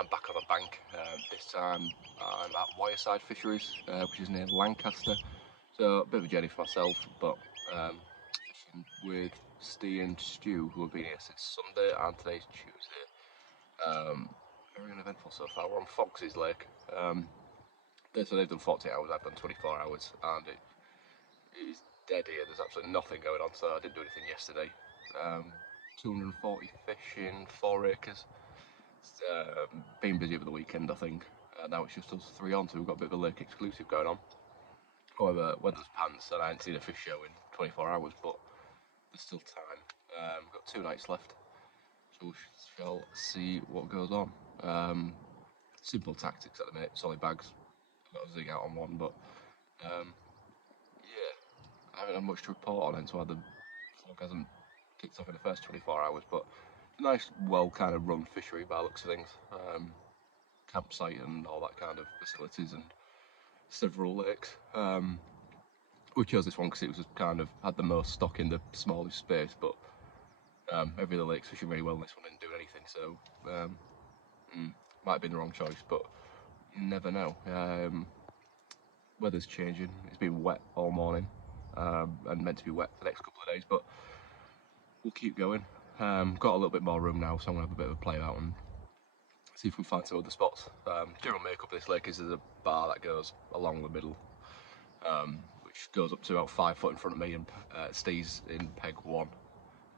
I'm back on the bank. This time I'm at Wyreside Fisheries, which is near Lancaster. So a bit of a journey for myself, but fishing with Steve and Stu, who have been here since Sunday, and today's Tuesday. Very uneventful so far. We're on Fox's Lake. So they've done 40 hours, I've done 24 hours, and it is dead here. There's absolutely nothing going on, so I didn't do anything yesterday. 240 fish in 4 acres. Been busy over the weekend, I think. Now it's just us three on, so we've got a bit of a lake exclusive going on. However, weather's pants, and I haven't seen a fish show in 24 hours, but there's still time. We've got 2 nights left, so we shall see what goes on. Simple tactics at the minute, solid bags. I've got a zig out on one, but yeah, I haven't had much to report on it, so the vlog hasn't kicked off in the first 24 hours, but a nice, well kind of run fishery by the looks of things. Campsite and all that kind of facilities and several lakes. We chose this one because it was just kind of had the most stock in the smallest space, but every other lake's fishing really well and this one didn't do anything, so might have been the wrong choice, but you never know. Weather's changing, it's been wet all morning and meant to be wet for the next couple of days, but we'll keep going. Got a little bit more room now, so I'm going to have a bit of a play out and see if we can find some other spots. General makeup of this lake is there's a bar that goes along the middle, which goes up to about 5 foot in front of me, and Steve's in peg 1.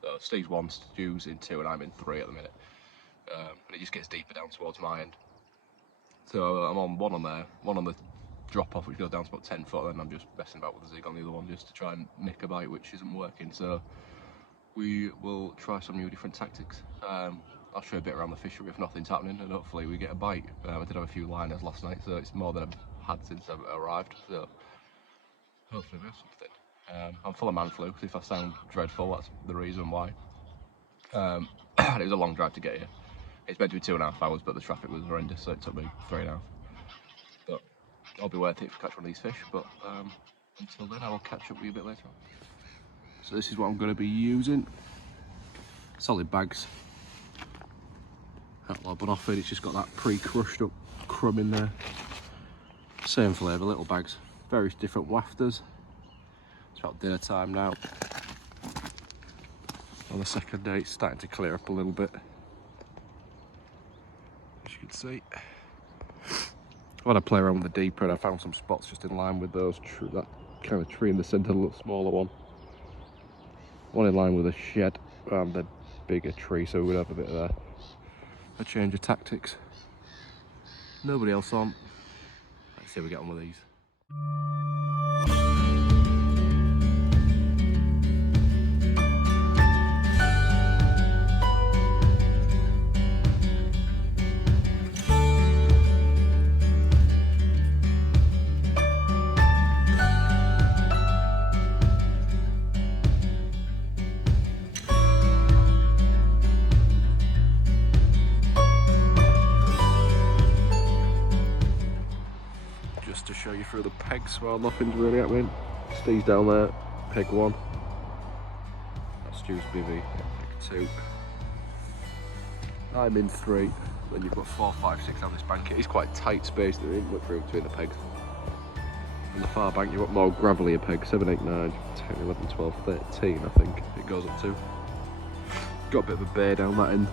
So Steve's 1, Stu's in 2, and I'm in 3 at the minute. And it just gets deeper down towards my end. So I'm on one on there, one on the drop off which goes down to about 10 foot, and then I'm just messing about with the zig on the other one just to try and nick a bite, which isn't working. So we will try some new different tactics. I'll show you a bit around the fishery if nothing's happening, and hopefully we get a bite. I did have a few liners last night, so it's more than I've had since I've arrived, so hopefully we have something. I'm full of man flu, so if I sound dreadful, that's the reason why. It was a long drive to get here. It's meant to be 2.5 hours, but the traffic was horrendous, so it took me 3.5. But it'll be worth it to catch one of these fish, but until then I will catch up with you a bit later on. So this is what I'm going to be using. Solid bags. But off it, it's just got that pre-crushed up crumb in there. Same flavour, little bags. Various different wafters. It's about dinner time now. On the second day, it's starting to clear up a little bit, as you can see. I've had a play around with the deeper, and I found some spots just in line with those that kind of tree in the centre, a little smaller one. One in line with a shed and the bigger tree, so we'd have a bit of a change of tactics. Nobody else on. Let's see if we get on with these. To show you through the pegs while nothing's really happening. Steve's down there, peg 1. That's Stu's bivvy, peg 2. I'm in 3. Then you've got 4, 5, 6 down this bank. It is quite tight space there, look through between the pegs. On the far bank you've got more gravelier pegs, 7, 8, 9, 10, 11, 12, 13 I think it goes up to. Got a bit of a bay down that end,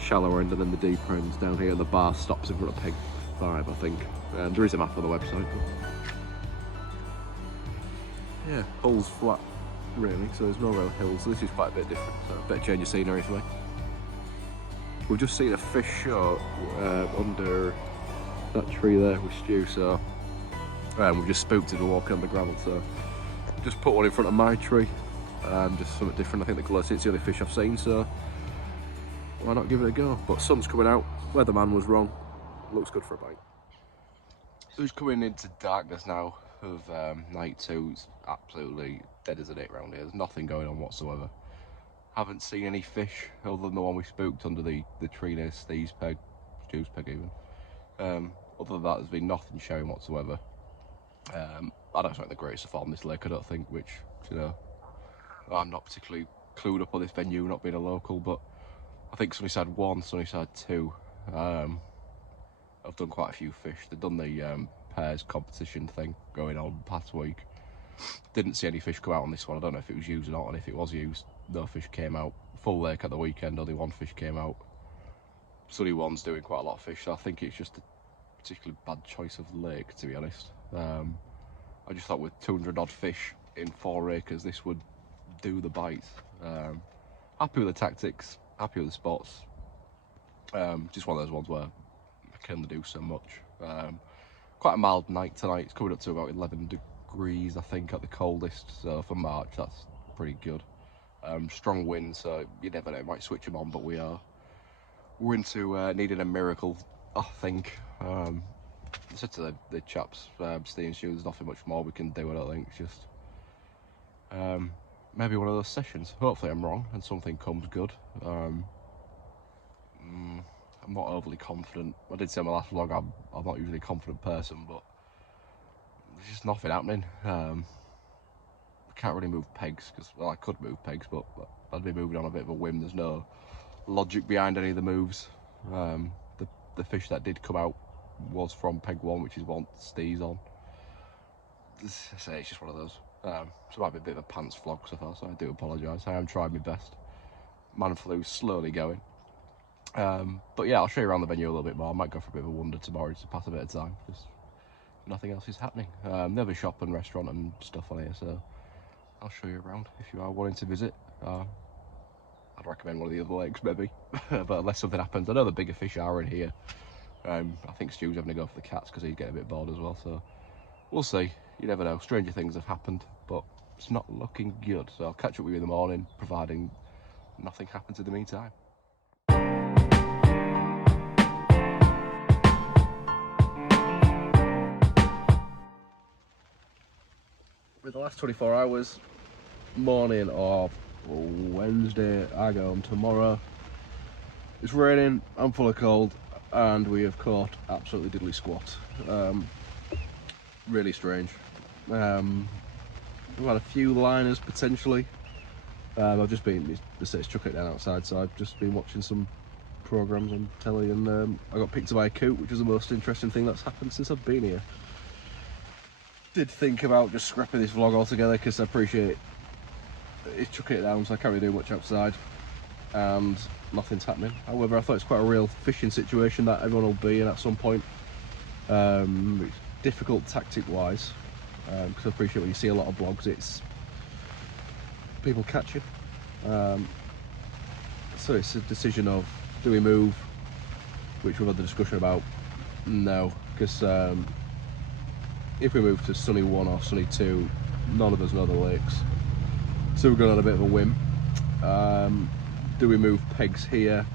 shallower end, and then the deeper end's down here, and the bar stops in front of peg 5 I think. There is a map on the website, but yeah, hull's flat really, so there's no real hills, so this is quite a bit different, so a bit of change of scenery for me. We've just seen a fish show under that tree there with Stu, so we've just spooked it to walking on the gravel, so just put one in front of my tree, just something different. I think the closest, it's the only fish I've seen, so why not give it a go? But sun's coming out, weatherman was wrong, looks good for a bite. So it's coming into darkness now of night 2. It's absolutely dead as a date around here. There's nothing going on whatsoever. Haven't seen any fish other than the one we spooked under the tree near Steve's peg, Stu's peg even. Other than that, there's been nothing showing whatsoever. I don't expect the greatest to fall on this lake, I don't think, which, you know, I'm not particularly clued up on this venue, not being a local, but I think Sunnyside 1, Sunnyside 2, I've done quite a few fish. They've done the pairs competition thing going on past week. Didn't see any fish come out on this one. I don't know if it was used or not, and if it was used, no fish came out. Full lake at the weekend, only one fish came out. Sunny one's doing quite a lot of fish, so I think it's just a particularly bad choice of lake, to be honest. I just thought with 200 odd fish in 4 acres, this would do the bite. Happy with the tactics, happy with the spots. Just one of those ones where I can only do so much. Quite a mild night tonight. It's coming up to about 11 degrees, I think, at the coldest. So for March, that's pretty good. Strong wind, so you never know, it might switch them on, but we're into needing a miracle, I think. I said to the chaps, Steve and Stu, there's nothing much more we can do, I don't think. It's just maybe one of those sessions. Hopefully I'm wrong and something comes good. I'm not overly confident. I did say in my last vlog I'm not usually a confident person, but there's just nothing happening. I can't really move pegs, because, well, I could move pegs, but I'd be moving on a bit of a whim. There's no logic behind any of the moves. The fish that did come out was from peg 1, which is one Steve's on. It's just one of those. So it might be a bit of a pants vlog so far, so I do apologise. I am trying my best. Man flu's slowly going. But yeah, I'll show you around the venue a little bit more. I might go for a bit of a wander tomorrow to pass a bit of time, because nothing else is happening. They have a shop and restaurant and stuff on here, so I'll show you around if you are wanting to visit. I'd recommend one of the other lakes maybe, but unless something happens. I know the bigger fish are in here. I think Stu's having to go for the cats because he's getting a bit bored as well, so we'll see. You never know, stranger things have happened, but it's not looking good. So I'll catch up with you in the morning, providing nothing happens in the meantime. With the last 24 hours, morning of Wednesday, I go home tomorrow. It's raining, I'm full of cold, and we have caught absolutely diddly squat. Really strange. We've had a few liners potentially. I've just been, the set's chuck it down outside, so I've just been watching some programmes on telly, and I got picked up by a coot, which was the most interesting thing that's happened since I've been here. Did think about just scrapping this vlog altogether, because I appreciate it's chucking it down, so I can't really do much outside and nothing's happening. However, I thought it's quite a real fishing situation that everyone will be in at some point. It's difficult tactic wise, because I appreciate when you see a lot of blogs, it's people catching. So it's a decision of, do we move, which we've had the discussion about. No, because if we move to Sunny 1 or Sunny 2, none of us know the lakes, so we're going on a bit of a whim. Do we move pegs here?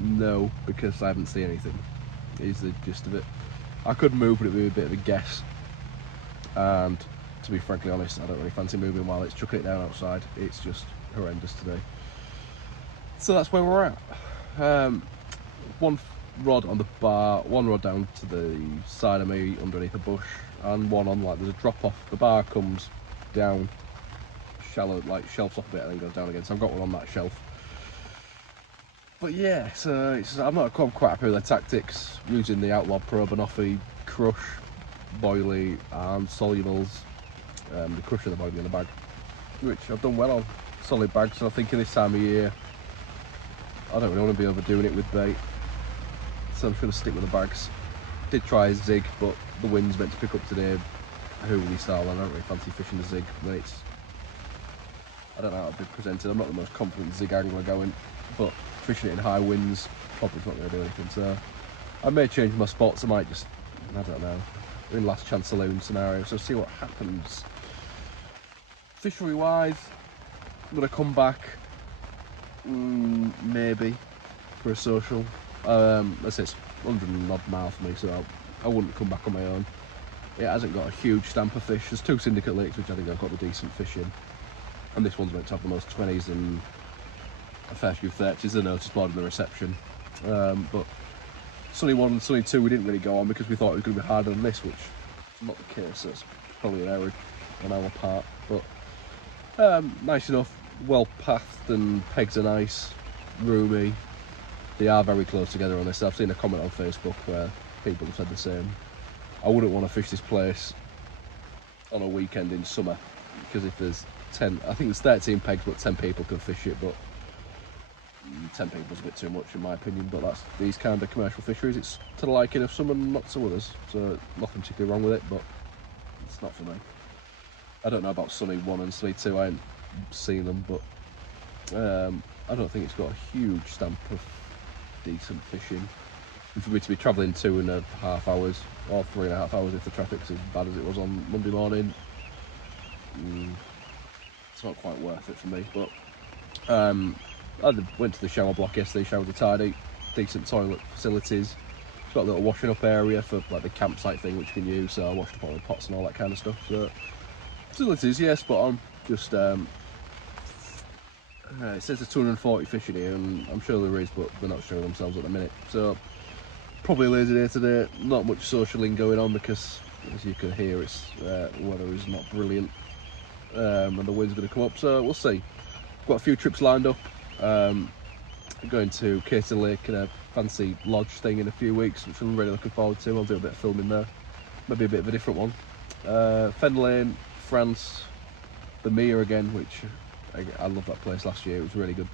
No, because I haven't seen anything, is the gist of it. I could move, but it would be a bit of a guess, and to be frankly honest, I don't really fancy moving while it's chucking it down outside. It's just horrendous today. So that's where we're at. One rod on the bar, one rod down to the side of me underneath a bush, and one on, like, there's a drop off. The bar comes down shallow, like shelves off a bit and then goes down again, so I've got one on that shelf. But yeah, so I'm quite happy with the tactics, using the Outlaw Pro Banoffee crush, boilie and solubles. The crush and the boilie in the bag, which I've done well on. Solid bags, so I think in this time of year I don't really want to be overdoing it with bait, so I'm just going to stick with the bags. Did try a zig, but the wind's meant to pick up today, hoolie style, and I don't really fancy fishing the zig. But I don't know how it'll be presented. I'm not the most confident zig angler going, but fishing it in high winds probably not going to do anything. So I may change my spots. I might just, I don't know, in last chance saloon scenario. So see what happens. Fishery wise, I'm going to come back maybe for a social. Let's say it's 100 and odd miles for me, so I wouldn't come back on my own. It hasn't got a huge stamp of fish. There's 2 syndicate lakes which I think I've got the decent fish in, and this one's meant to have the most 20s and a fair few 30s. The notice board in the reception. But Sunny 1 and Sunny 2 we didn't really go on because we thought it was going to be harder than this, which is not the case. So it's probably an error on our part, but nice enough, well pathed, and pegs are nice, roomy. they are very close together on this. I've seen a comment on Facebook where people have said the same. I wouldn't want to fish this place on a weekend in summer, because if there's 10, I think there's 13 pegs, but 10 people can fish it, but 10 people's a bit too much in my opinion. But that's these kind of commercial fisheries, it's to the liking of some and not to others, so nothing particularly wrong with it, but it's not for me. I don't know about Sunny 1 and Sunny 2, I ain't seen them, but I don't think it's got a huge stamp of decent fishing. And for me to be travelling 2.5 hours or 3.5 hours if the traffic's as bad as it was on Monday morning, it's not quite worth it for me. But I went to the shower block yesterday. Showers are tidy, decent toilet facilities. It's got a little washing up area for like the campsite thing which you can use, so I washed up all the pots and all that kind of stuff. So facilities, yeah, spot on. Just it says there's 240 fish in here, and I'm sure there is, but they're not showing themselves at the minute. So probably a lazy day today. Not much socialing going on because, as you can hear, it's weather is not brilliant, and the wind's going to come up. So we'll see. Got a few trips lined up. Going to Cater Lake and a fancy lodge thing in a few weeks, which I'm really looking forward to. I'll do a bit of filming there, maybe a bit of a different one. Fen Lane, France, the Mere again, which I loved that place last year. It was a really good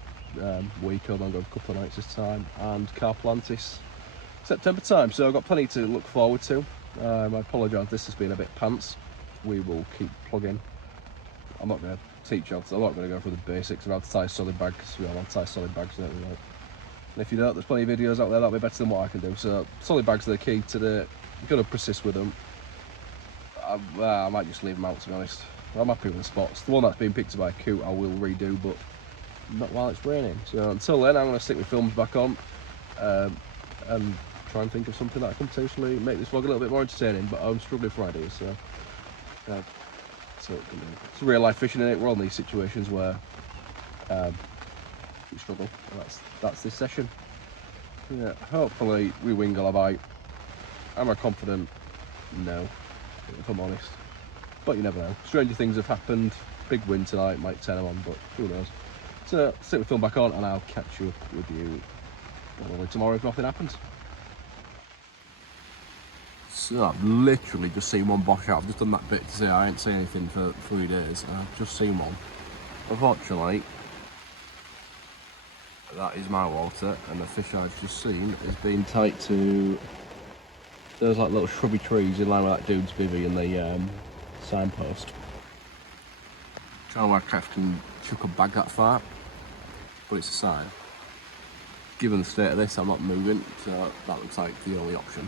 week. I'm going a couple of nights this time, and Carplantis September time. So I've got plenty to look forward to. I apologise, this has been a bit pants. We will keep plugging. I'm not going to teach you. I'm not going to go through the basics of how to tie solid bags, because we all want to tie solid bags, don't we? And if you don't, there's plenty of videos out there that'll be better than what I can do. So solid bags are the key to the. You've got to persist with them. I might just leave them out, to be honest. I'm happy with the spots. The one that's been picked up by a coot I will redo, but not while it's raining. So until then, I'm going to stick my films back on and try and think of something that can potentially make this vlog a little bit more entertaining. But I'm struggling for ideas, so it's real life fishing, in it. We're all in these situations where we struggle, and that's this session. Yeah, hopefully we wingle a bite. Am I confident? No, if I'm honest. But you never know. Stranger things have happened. Big win tonight, might turn them on, but who knows. So stick the film back on, and I'll catch you up with you probably tomorrow if nothing happens. So I've literally just seen one bosh out. I've just done that bit to say I ain't seen anything for 3 days, and I've just seen one. Unfortunately, that is my water, and the fish I've just seen is being tight to those like little shrubby trees in line with that dude's bivvy and the signpost. Trying to work out if I can chuck a bag that far, but it's a sign. Given the state of this, I'm not moving, so that looks like the only option.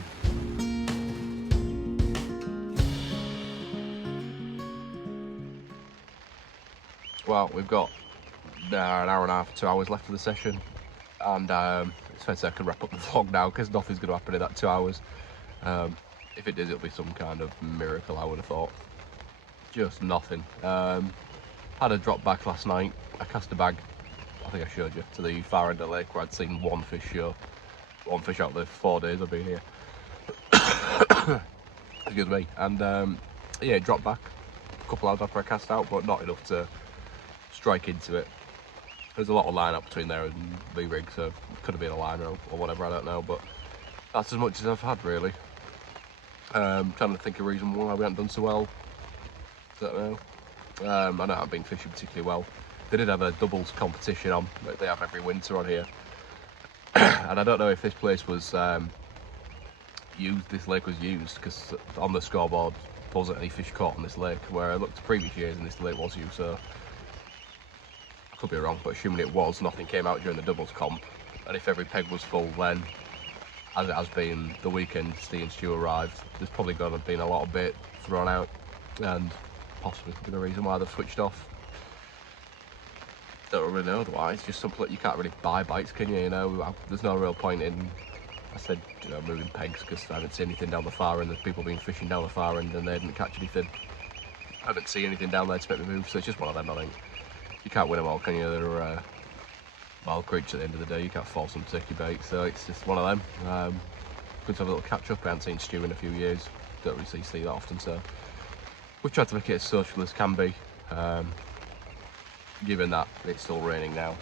Well, we've got an hour and a half, 2 hours left of the session, and it's fair to say I can wrap up the vlog now because nothing's going to happen in that 2 hours. If it does, it'll be some kind of miracle, I would have thought. Just nothing. Had a drop back last night. I cast a bag, I think I showed you, to the far end of the lake where I'd seen one fish show. One fish out of the 4 days I've been here. Excuse me. And yeah, it dropped back a couple hours after I cast out, but not enough to strike into it. There's a lot of line up between there and the rig, so it could have been a liner or whatever, I don't know, but that's as much as I've had really. Trying to think of a reason why we haven't done so well. Don't know. I know I've been fishing particularly well. They did have a doubles competition on, like they have every winter on here. And I don't know if this place was used, this lake was used, because on the scoreboard there wasn't any fish caught on this lake, where I looked at previous years and this lake was used, so I could be wrong, but assuming it was, nothing came out during the doubles comp. And if every peg was full then, as it has been the weekend Steve and Stu arrived, there's probably going to have been a lot of bait thrown out, and possibly could be the reason why they've switched off. Don't really know otherwise, just something that you can't really buy bites, can you? You know, there's no real point in, I said, you know, moving pegs, because I haven't seen anything down the far end. There's people been fishing down the far end and they didn't catch anything. I haven't seen anything down there to make me move, so it's just one of them, I think. You can't win them all, can you? They're wild creatures at the end of the day. You can't force them to take your bait, so it's just one of them. Good to have a little catch up. I haven't seen Stu in a few years. Don't really see Steve that often, so we've tried to make it as social as can be, given that it's still raining now.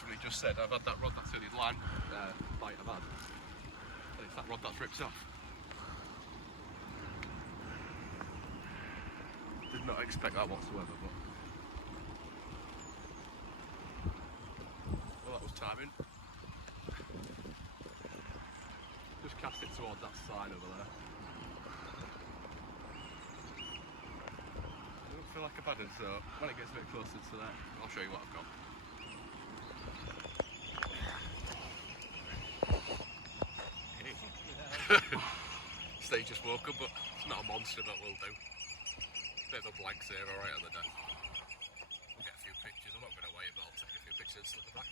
literally just said I've had that rod, that's the only line bite I've had. And it's that rod that's ripped off. Did not expect that whatsoever, but well, that was timing. Just cast it towards that side over there. I don't feel like a bad one, so when it gets a bit closer to that, I'll show you what I've got. Steve just woke up, but it's not a monster, that will do. Bit of a blank save, alright on the deck. We'll get a few pictures, I'm not going to wait, but I'll take a few pictures and slip it back.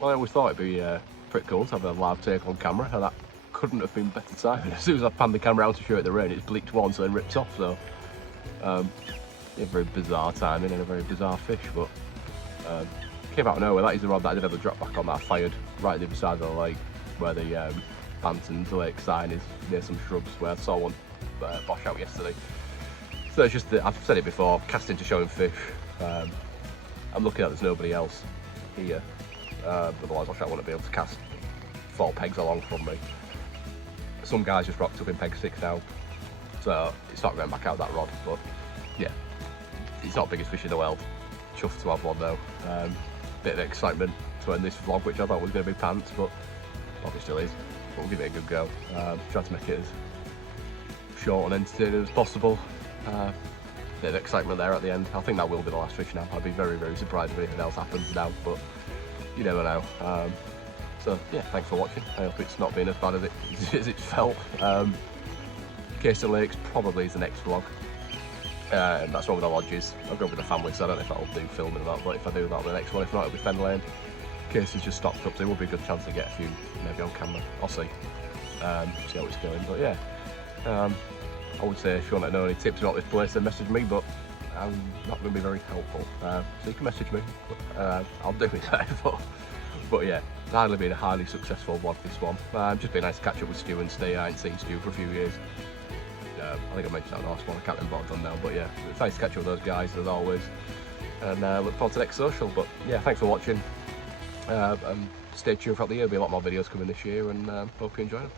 Well, I always thought it'd be pretty cool to have a live take on camera, and that couldn't have been better timing. As soon as I panned the camera out to show it the rain, it's bleaked once and then ripped off, so yeah, very bizarre timing and a very bizarre fish, but came out of nowhere. That is the rod that I did have the drop back on that I fired right at the other side of the lake, where the Banton's lake sign is, near some shrubs, where I saw one bosh out yesterday. So it's just that, I've said it before, casting to showing fish. I'm looking at there's nobody else here. Otherwise I wouldn't be able to cast 4 pegs along from me. Some guys just rocked up in peg 6 now, so it's not going back out that rod, but yeah, it's not the biggest fish in the world. Chuffed to have one though. Bit of excitement to end this vlog, which I thought was going to be pants, but obviously still is. But we'll give it a good go. Try to make it as short and entertaining as possible. Bit of excitement there at the end. I think that will be the last fish now. I'd be very, very surprised if anything else happens now, but you never know. So yeah, thanks for watching. I hope it's not been as bad as it felt. Case of Lakes probably is the next vlog. That's one with the lodges. I'll go with the family, so I don't know if I'll do filming or not, but if I do, that'll be the next one. If not, it'll be Fen Lane. Case is just stocked up, so there will be a good chance to get a few maybe on camera. I'll see. See how it's going, but yeah. I would say if you want to know any tips about this place, then message me, but I'm not going to be very helpful. So you can message me, but I'll do it there. But yeah, it's hardly been a highly successful vlog, this one. Just been nice to catch up with Stu and Steve. I ain't seen Stu for a few years. I think I mentioned that in the last one, I can't remember what I've done now, but yeah, it's nice to catch up with those guys as always, and look forward to the next social. But yeah, thanks for watching, and stay tuned throughout the year. There'll be a lot more videos coming this year, and hope you enjoy them.